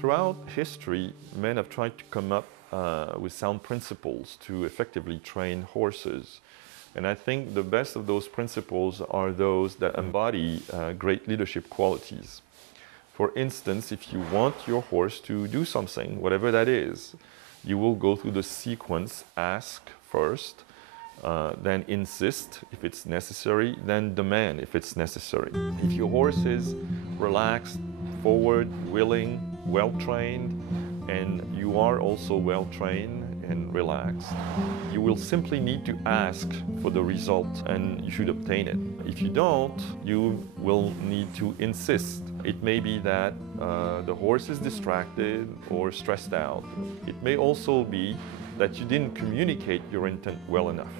Throughout history, men have tried to come up with sound principles to effectively train horses. And I think the best of those principles are those that embody great leadership qualities. For instance, if you want your horse to do something, whatever that is, you will go through the sequence: ask first, then insist if it's necessary, then demand if it's necessary. If your horse is relaxed, forward, willing, well-trained, and you are also well-trained and relaxed, you will simply need to ask for the result and you should obtain it. If you don't, you will need to insist. It may be that the horse is distracted or stressed out. It may also be that you didn't communicate your intent well enough.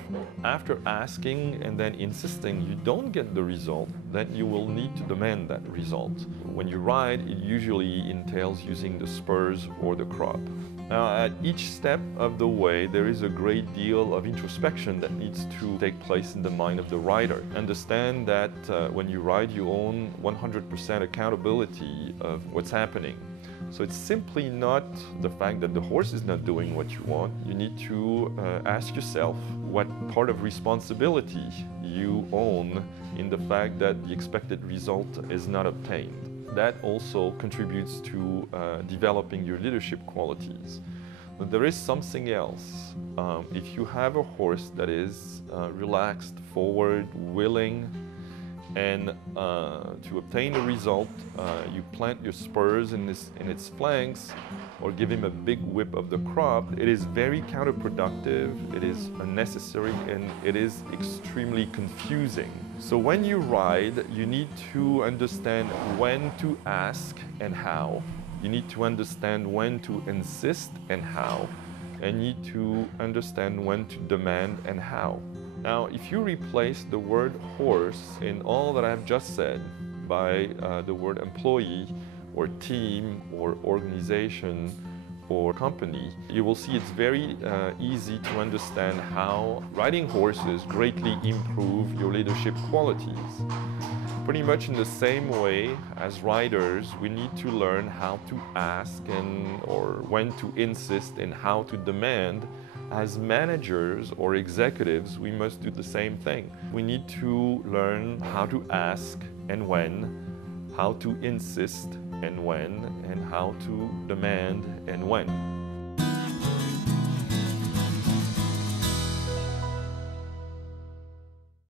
After asking and then insisting you don't get the result, then you will need to demand that result. When you ride, it usually entails using the spurs or the crop. Now, at each step of the way, there is a great deal of introspection that needs to take place in the mind of the rider. Understand that when you ride, you own 100% accountability of what's happening. So it's simply not the fact that the horse is not doing what you want. You need to ask yourself what part of responsibility you own in the fact that the expected result is not obtained. That also contributes to developing your leadership qualities. But there is something else. If you have a horse that is relaxed, forward, willing, and to obtain a result, you plant your spurs in its flanks or give him a big whip of the crop, it is very counterproductive, it is unnecessary, and it is extremely confusing. So when you ride, you need to understand when to ask and how. You need to understand when to insist and how. And you need to understand when to demand and how. Now, if you replace the word horse in all that I've just said by the word employee or team or organization or company, you will see it's very easy to understand how riding horses greatly improve your leadership qualities. Pretty much in the same way as riders, we need to learn how to ask or when to insist and how to demand. As managers or executives, we must do the same thing. We need to learn how to ask and when, how to insist and when, and how to demand and when.